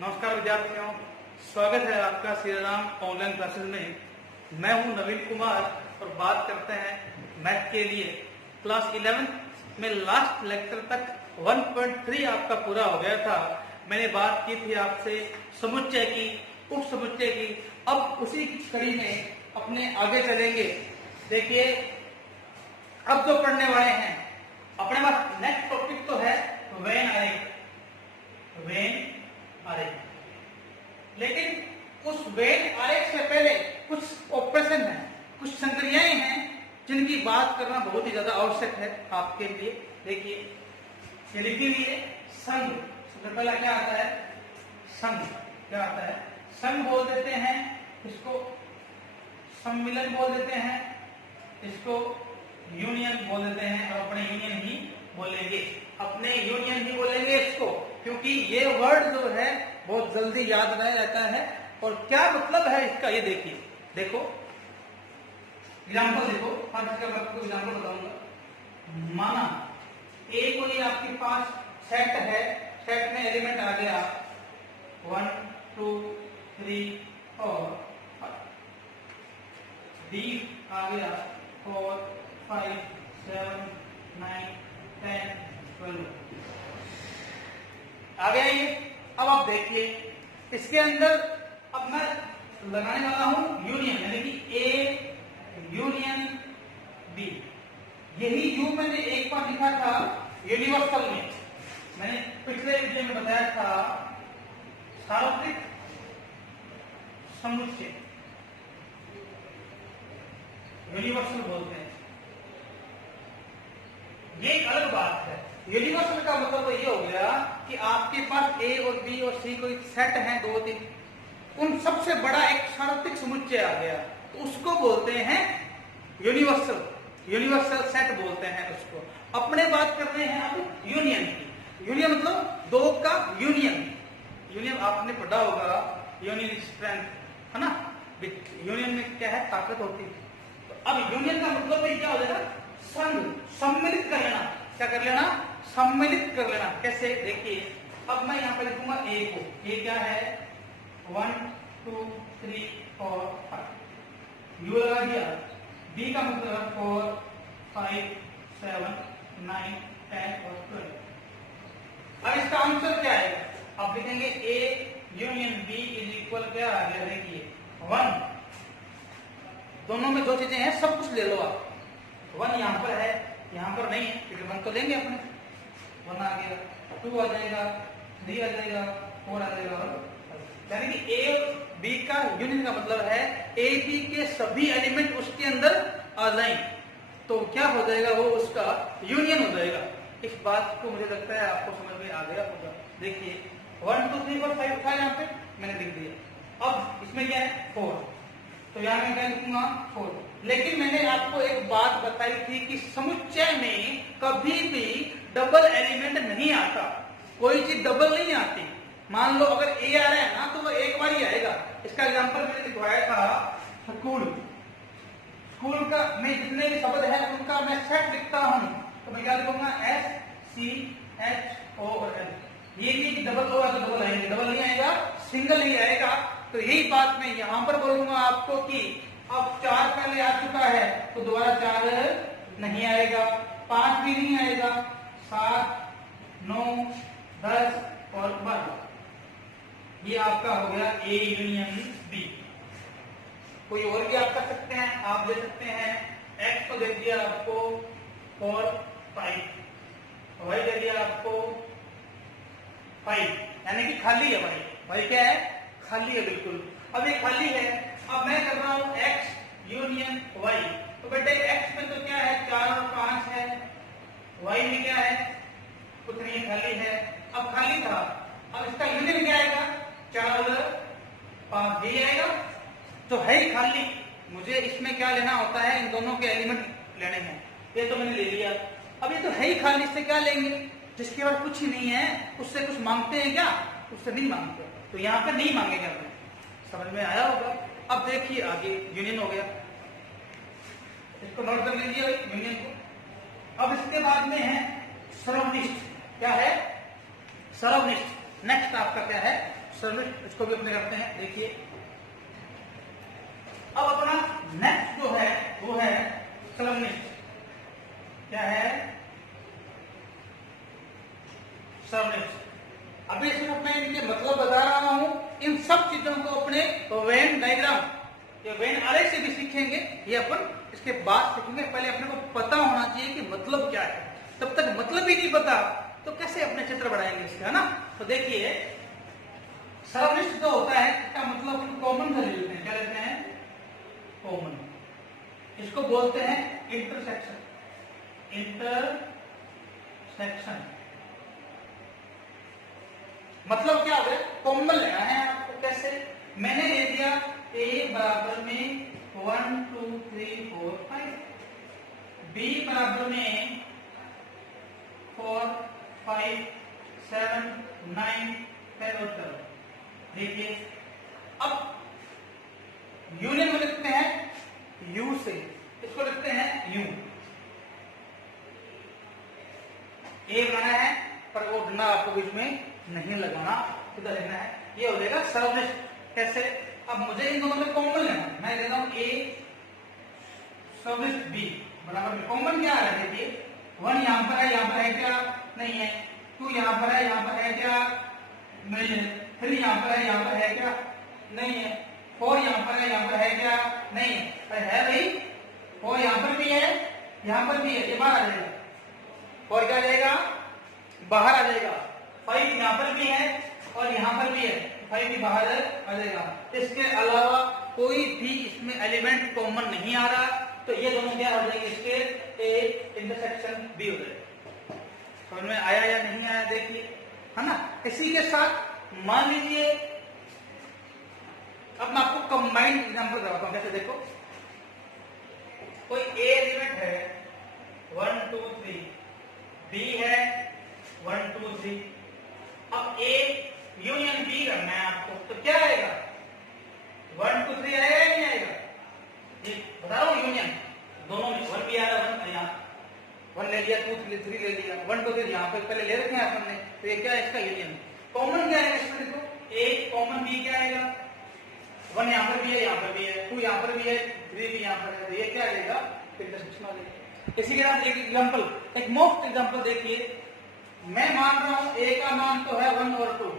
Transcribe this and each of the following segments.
नमस्कार विद्यार्थियों, स्वागत है आपका श्री राम ऑनलाइन क्लासेस में। मैं हूं नवीन कुमार और बात करते हैं मैथ के लिए। क्लास 11 में लास्ट लेक्चर तक 1.3 आपका पूरा हो गया था। मैंने बात की थी आपसे समुच्चय की, उप समुच्चय की। अब उसी कड़ी में अपने आगे चलेंगे। देखिए, अब जो पढ़ने वाले हैं अपने पास नेक्स्ट टॉपिक तो है वेन आरेख। लेकिन उस वेन आरेख से पहले कुछ ऑपरेशन है, कुछ संक्रियाएं हैं जिनकी बात करना बहुत ही ज्यादा आवश्यक है आपके लिए। देखिए, ये लिखी हुई है संघ। सबसे पहला क्या आता है? संघ। क्या आता है? संघ बोल देते हैं इसको, सम्मिलन बोल देते हैं इसको, यूनियन बोल देते हैं। और अपने यूनियन ही बोलेंगे, अपने यूनियन ही बोलेंगे इसको, क्योंकि ये वर्ड जो है बहुत जल्दी याद रह जाता है। और क्या मतलब है इसका, ये देखिए। देखो एग्जाम्पल देखो, हर चीज का मैं आपको एग्जाम्पल बताऊंगा। माना ए कोई आपके पास सेट है, सेट में एलिमेंट आ गया 1 2 3 4, डी आ गया 4 5 7 9 10 12 आ गया ये। अब आप देखिए इसके अंदर अब मैं लगाने वाला हूं यूनियन, यानी कि ए यूनियन बी। यही यू मैंने एक बार लिखा था यूनिवर्सल में। मैंने पिछले वीडियो में बताया था सार्वत्रिक समुच्चय, यूनिवर्सल बोलते हैं। ये एक अलग बात है। यूनिवर्सल का मतलब ये हो गया कि आपके पास ए और बी और सी कोई सेट है, 2 3, उन सबसे बड़ा एक सार्वत्रिक समुच्चय आ गया, तो उसको बोलते हैं यूनिवर्सल। यूनिवर्सल सेट बोलते हैं उसको। अपने बात कर रहे हैं अब यूनियन की। यूनियन मतलब दो का यूनियन। यूनियन आपने पढ़ा होगा, यूनियन स्ट्रेंथ, है ना। यूनियन में क्या है? ताकत होती है। तो अब यूनियन का मतलब क्या हो जाएगा? संघ, सम्मिलित कर लेना। क्या कर लेना? सम्मिलित कर लेना। कैसे? देखिए, अब मैं यहां पर लिखूंगा ए को। ए क्या है? 1 2 3 4 5। यू लगा दिया। बी का मतलब है 4 5 7 9 10 और 12। अब इसका आंसर क्या है? आप लिखेंगे A union B is equal क्या आ गया? देखिए 1। दोनों में जो चीजें हैं सब कुछ ले लो आप। 1 यहां पर है, यहां पर नहीं है, क्योंकि 1 तो लेंगे अपने। 1 आ गया, 2 आ जाएगा, 3 आ जाएगा, 4 आ जाएगा। यानी कि ए और बी का यूनियन का मतलब है ए बी के सभी एलिमेंट उसके अंदर आ जाएं, तो क्या हो जाएगा? वो उसका यूनियन हो जाएगा। इस बात को मुझे लगता है आपको समझ में आ गया होगा। देखिए 1 2 3 4 5 था, यहाँ पे मैंने लिख दिया। अब इसमें क्या है? 4, तो यहाँ मैं क्या लिखूंगा? 4। लेकिन मैंने आपको एक बात बताई थी कि समुच्चय में कभी भी डबल एलिमेंट नहीं आता। कोई चीज डबल नहीं आती। मान लो अगर ए आ रहा है ना, तो वो एक बार ही आएगा। इसका एग्जांपल मैंने लिखवाया था स्कूल। स्कूल का मैं जितने भी शब्द है उनका मैं सेट लिखता हूं, तो मैं क्या लिखूंगा? SCHOL। ये नहीं डबल ओ है तो डबल आएंगे, डबल नहीं आएगा, सिंगल ही आएगा। तो यही बात मैं यहां पर बोलूंगा आपको कि अब 4 पहले आ चुका है तो दोबारा 4 नहीं आएगा, 5 भी नहीं आएगा, 7 9 10 और 12। ये आपका हो गया ए यूनियन बी। कोई और भी आप कर सकते हैं, आप दे सकते हैं एक्स को दे दिया आपको 4 5, वाई दे दिया आपको 5, यानी कि खाली है भाई। भाई क्या है? खाली है, बिल्कुल। अब ये खाली है। अब मैं कर रहा हूं एक्स यूनियन वाई। तो बेटे एक्स में तो क्या है? 4 और 5 है। वाई में क्या है? कुछ नहीं, खाली है। अब खाली था, अब इसका यूनियन क्या आएगा? 4 और 5 यही आएगा, तो है ही खाली। मुझे इसमें क्या लेना होता है? इन दोनों के एलिमेंट लेने हैं। ये तो मैंने ले लिया। अब ये तो है ही खाली, इससे क्या लेंगे? जिसके बाद कुछ ही नहीं है उससे कुछ मांगते हैं क्या? उससे नहीं मांगते, तो यहाँ पे नहीं मांगेंगे अपने। समझ में आया होगा। अब देखिए आगे यूनियन हो गया, इसको नोट कर लीजिए यूनियन को। अब इसके बाद में है सर्वनिष्ठ। क्या है? सर्वनिष्ठ। नेक्स्ट आपका क्या है? सर्वनिष्ठ, इसको भी अपने करते हैं। देखिए अब अपना नेक्स्ट जो है वो है सर्वनिष्ठ। क्या है? सर्वनिष्ठ। अभी सिर्फ मैं इनके मतलब बता रहा हूं, इन सब चीजों को अपने वेन डायग्राम या वेन आरेख से भी सीखेंगे, ये अपन इसके बाद सीखेंगे। पहले अपने को पता होना चाहिए कि मतलब क्या है। तब तक मतलब ही नहीं पता तो कैसे अपने चित्र बढ़ाएंगे इसका, है ना। तो देखिए सर्वनिष्ठ जो होता है इसका मतलब कॉमन से लेते हैं। क्या लेते हैं? कॉमन। इसको बोलते हैं इंटरसेक्शन। इंटरसेक्शन मतलब क्या हो गया? कॉमन लेना है आपको। कैसे? मैंने ले दिया a बराबर में 1 2 3 4 5, b बराबर में 4 5 7 9 10 और 12। देखिए अब यूनियन में लिखते हैं यू से, इसको लिखते हैं यू। ए बनाना है पर वो डंडा आपको बीच में नहीं लगाना, सीधा लिखना है। ये हो जाएगा सर्वनिष्ठ। कैसे? अब मुझे इन दोनों में कॉमन लेना है। मैं लेता हूं ए सर्वनिष्ठ बी बराबर में कॉमन क्या है? देखिए 1 यहां पर है, यहां पर है क्या? नहीं है। 2 यहां पर है, यहां पर है क्या? नहीं है। 3 यहां पर है, यहां पर है क्या? नहीं है। 4 यहां पर है, यहां पर है क्या? नहीं है। पर है भाई, 4 यहां पर भी है, यहां पर भी है, ये बाहर आ जाएगा। और क्या आ जाएगा? बाहर आ जाएगा। 5 यहां पर भी है और यहां पर भी है, 5 भी बाहर आ जाएगा। इसके अलावा कोई भी इसमें एलिमेंट कॉमन नहीं आ रहा, तो ये दोनों क्या हो जाएंगे? इसके ए इंटरसेक्शन बी हो जाएगा। समझ में आया या नहीं आया? देखिए, है ना। इसी के साथ मान लीजिए अब मैं आपको कंबाइंड एग्जांपल कराता हूं। कैसे? देखो कोई ए एलिमेंट है 1 2 3, बी है 1 2 3। अब ए यूनियन बी करना है आपको, तो क्या आएगा? 1 2 3 आएगा या नहीं आएगा? ये बता रहा हूं, यूनियन दोनों में 1 भी आ रहा है, 1 यहाँ 1 ले लिया, 2 3 ले लिया, 1 2 3 यहाँ पे पहले ले रखे हैं अपन ने, तो ये क्या है? इसका यूनियन। कॉमन क्या है इसमें? देखो ए कॉमन बी क्या आएगा? 1 यहाँ पर भी है, यहाँ पर भी है, 2 यहाँ पर भी है, 3 भी यहाँ पर है, तो ये क्या आएगा? इंटरसेक्शन आ जाएगा। इसी के साथ एक एग्जांपल, एक मोस्ट एग्जांपल देखिए। मैं मान रहा हूं ए का मान तो है 1 और 2,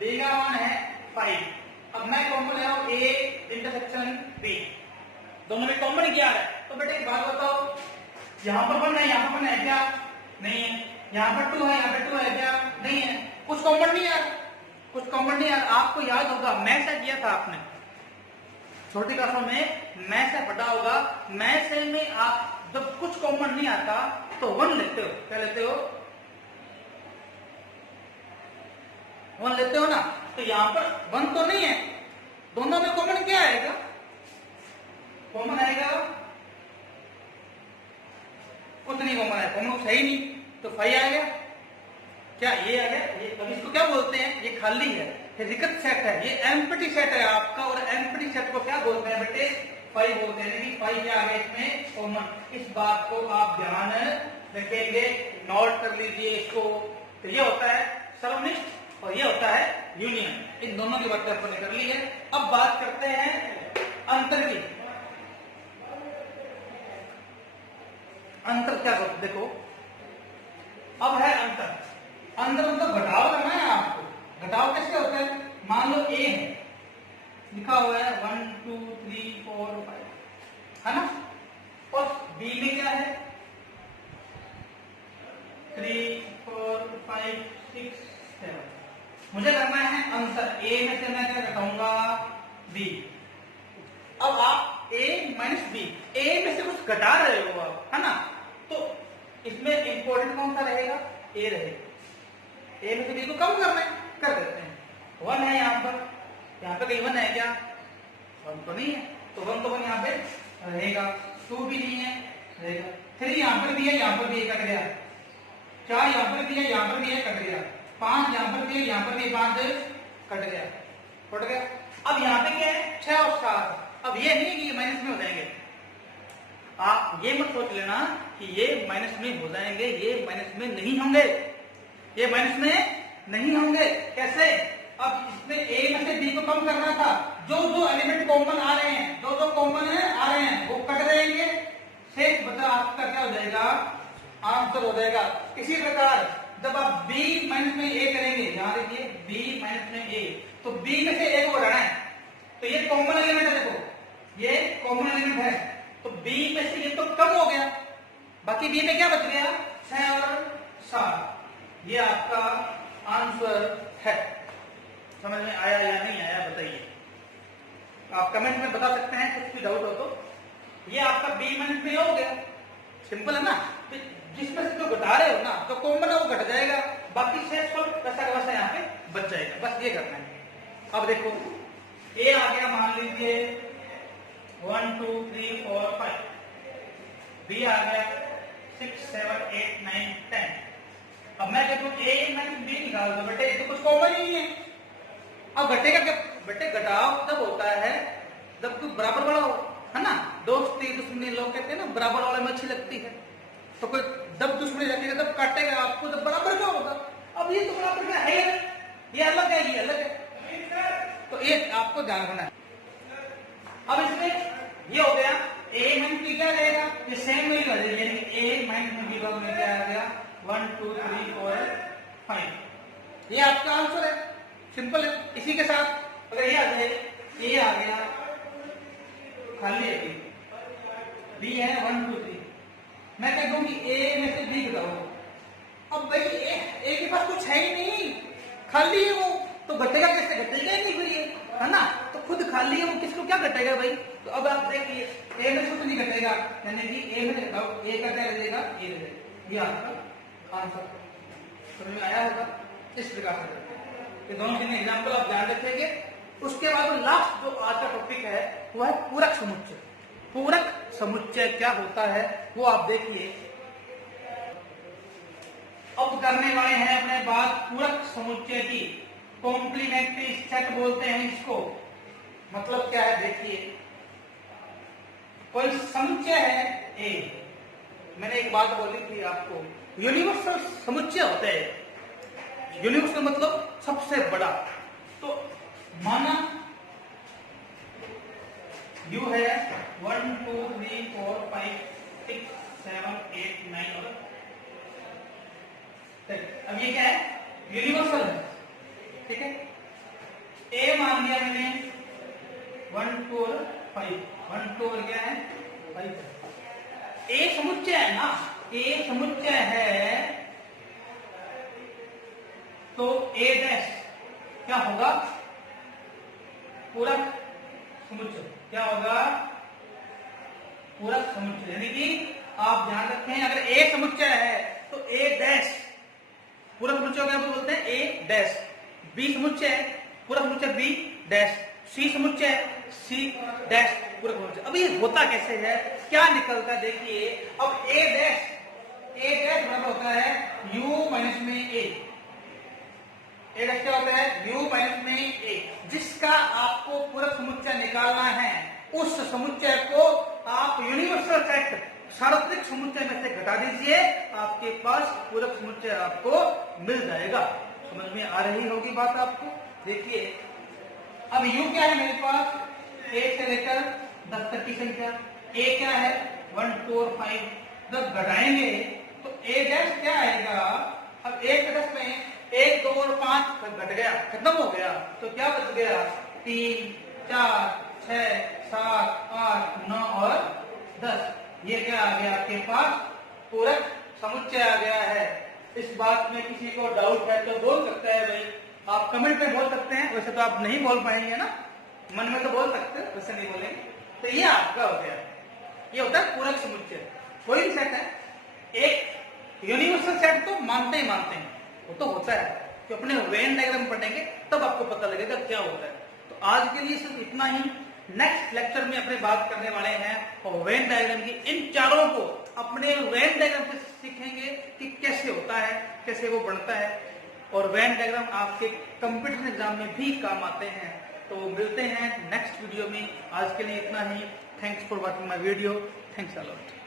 बी का मान है 5। अब मैं कॉमन ले रहा हूं ए इंटरसेक्शन बी, दोनों में कॉमन क्या है? तो बेटे एक बात बताओ, यहां पर 1 है, यहां पर 1 है क्या? नहीं है। यहां पर 2 है, यहां पर 2 है क्या? नहीं है। कुछ कॉमन नहीं है, कुछ कॉमन नहीं है। आपको याद होगा मैं से किया था आपने छोटी क्लासों में, मैं से पढ़ा होगा। मैं से में आप जब कुछ कॉमन नहीं आता तो 1 लेते हो। क्या लेते हो? 1 लेते हो ना। तो यहां पर 1 तो नहीं है, दोनों में कॉमन क्या आएगा? कॉमन आएगा कुछ नहीं कॉमन है, कॉमन सही नहीं, तो 5 आ गया। क्या ये आ गया? ये अब इसको क्या बोलते हैं? ये खाली है, ये रिक्त सेट है, ये एम्प्टी सेट है आपका। और एम्प्टी सेट को क्या बोलते हैं बेटे? 5 बोलते हैं। लेकिन 5 क्या आ गया इसमें? कॉमन। इस बात को आप ध्यान रखेंगे, नोट कर लीजिए इसको। तो ये होता है सर्वनिष्ठ और ये होता है यूनियन। इन दोनों की बात अपन ने कर ली है। अब बात करते हैं अंतर की। अंतर क्या होता है? देखो अब है अंतर। अंतर मतलब घटाव करना है आपको। घटाव कैसे होता है? मान लो ए है, लिखा हुआ है 1 2 3 4 5, है ना। और बी में क्या है? 3 4 5 6 7। मुझे करना है अंतर। ए में से मैं क्या घटाऊंगा? बी। अब आप ए माइनस बी, ए में से कुछ घटा रहे हो आप, है ना। तो इसमें इंपॉर्टेंट कौन सा रहेगा? ए रहेगा। ए में से बी को कम करना है, कर देते हैं। 1 है यहाँ पे कहीं 1 है क्या? 1 तो नहीं है, तो 1 तो 1 यहाँ पे रहेगा। 2 भी नहीं है, रहेगा। 3 यहाँ पर भी है, यहाँ पर भी है, कट गया। 4 यहाँ पर भी है, यहाँ पर भी है, कट गया। 5 यहाँ पर भी है, यहाँ पर भी 5 कट गया, कट गया। अब यहाँ पे क्या है? 6 और 7। अब ये नहीं कि ये माइनस में हो जाएंगे। आप ये मत सोच लेना कि ये माइनस में हो जाएंगे, ये माइनस में नहीं होंगे, ये माइनस में नहीं होंगे। कैसे? अब इसमें ए में से बी को कम करना था, जो जो एलिमेंट कॉमन आ रहे हैं, जो जो कॉमन है आ रहे हैं वो कट जाएंगे, शेष बचा आपका क्या हो जाएगा, आंसर हो जाएगा। इसी प्रकार जब आप b माइनस में a करेंगे, यहां देखिए b माइनस में a, तो b में से a को घटाना है, तो ये कॉमन एलिमेंट है, देखो ये कॉमन एलिमेंट है, तो b में से ये तो कम हो गया, बाकी b में क्या बच गया, 6 और 7। ये आपका आंसर है। समझ में आया या नहीं आया बताइए, आप कमेंट में बता सकते हैं, कुछ भी डाउट हो तो। ये आपका b माइनस में हो गया, सिंपल है ना, जिसमें से जो घटा रहे हो ना, तो कॉमन है वो घट जाएगा, बाकी शेष को वैसा का वैसा यहाँ पे बच जाएगा, बस ये करना है। अब देखो a आ गया, मान लीजिए 1 2 3 4 5, b आ गया 6 7 8 9 10। अब मैं देखो a माइनस b निकाल दो, बेटे तो कुछ कॉमन ही नहीं है। अब घटेगा क्या बेटे, घटाव तब होता है जब कुछ बराबर वाला हो, है ना, दोस्ती दुश्मनी लोग कहते हैं ना, बराबर वाले में अच्छी लगती है, तो कोई जब दुश्मनी लगेगा तब काटेगा आपको, जब बराबर का होगा। अब ये तो बराबर का है, ये अलग है, ये अलग है, तो ये आपको ध्यान रखना है। अब इसमें ये हो गया a माइनस b क्या रहेगा, ये सेम वही कर देंगे, a माइनस b भाग में क्या आ गया 1 2 3 4 5। ये आपका आंसर है, सिंपल है। इसी के साथ अगर ये आ जाए, a आ गया खाली है, b है 1 2 3, मैं कह दूं कि a में से b घटाओ। अब भाई a के पास कुछ है ही नहीं, खाली है वो, तो घटेगा कैसे, घटेगा ही नहीं फिर ये, है ना, तो खुद खाली है वो, किसको क्या घटेगा भाई। तो अब आप देखिए a में से कुछ नहीं घटेगा, यानी कि a में घटाओ, a का क्या रहेगा, a रहेगा, ये आपका आंसर। समझ में आया होगा, इस प्रकार से ये दोनों तीन एग्जाम्पल आप ध्यान रखेंगे। उसके बाद लास्ट जो आज का टॉपिक है वो है पूरक समुच्चय। पूरक समुच्चय क्या होता है वो आप देखिए। अब करने वाले हैं अपने बात पूरक समुच्चय की, कॉम्प्लीमेंट्री सेट बोलते हैं इसको। मतलब क्या है देखिए, कोई समुच्चय है ए, मैंने एक बात बोली थी आपको, यूनिवर्सल समुच्चय होते हैं। यूनिवर्सल मतलब सबसे बड़ा, तो माना यू है 1 2 3 4 5 6 7 8 9 और 10। अब ये क्या है, यूनिवर्सल है, ठीक है। ए मान लिया मैंने 1 2 और 5, 1 2 और क्या है 5। ए समुच्चय है ना, ए समुच्चय है, तो ए डैश क्या होगा, पूरक समुच्चय। क्या होगा, पूरक समुच्चय। यानी कि आप ध्यान रखें, अगर ए समुच्चय है तो ए डैश पूरक समुच्चय क्या बोलते हैं, ए डैश। बी समुच्चय है, पूरक समुच्चय बी डैश। सी समुच्चय है, सी डैश पूरक समुच्चय। अब ये होता कैसे है, क्या निकलता है देखिए। अब ए डैश बराबर होता है यू माइनस में ए। ए डैश क्या होता है, यू माइनस में ए। जिसका आपको पूरक समुच्चय निकालना है, उस समुच्चय को आप यूनिवर्सल सेट सार्वत्रिक समुच्चय में से घटा दीजिए, आपके पास पूरक समुच्चय आपको मिल जाएगा। समझ में आ रही होगी बात आपको। देखिए अब u क्या है मेरे पास, 1 से लेकर 10 तक की संख्या। a क्या है 1 2 और 5। जब घटाएंगे तो a डैश क्या आएगा, अब 1 10 में 1 2 और 5 घट गया, खत्म हो गया, तो क्या बच गया 3 4 6 7 8 9 और 10। ये क्या आ गया आपके पास, पूरक समुच्चय आ गया है। इस बात में किसी को डाउट है तो बोल सकता है भाई, आप कमेंट में बोल सकते हैं। वैसे तो आप नहीं बोल पाएंगे ना, मन में तो बोल सकते हैं, वैसे नहीं बोलेंगे। तो ये आपका हो गया, ये होता है पूरक समुच्चय। कोई भी सेट है, एक यूनिवर्सल सेट तो मानते ही मानते हैं, वो तो होता है कि अपने वेन डायग्राम पढ़ेंगे तब आपको पता लगेगा क्या होता है। तो आज के लिए सिर्फ इतना ही। नेक्स्ट लेक्चर में अपने बात करने वाले हैं और वेन डायग्राम की इन चारों को अपने वेन डायग्राम से सीखेंगे कि कैसे होता है, कैसे वो बनता है। और वेन डायग्राम आपके कंप्यूटर एग्जाम में भी काम आते हैं। तो मिलते हैं नेक्स्ट वीडियो में। आज के लिए इतना ही। Thanks for watching my video. Thanks a lot.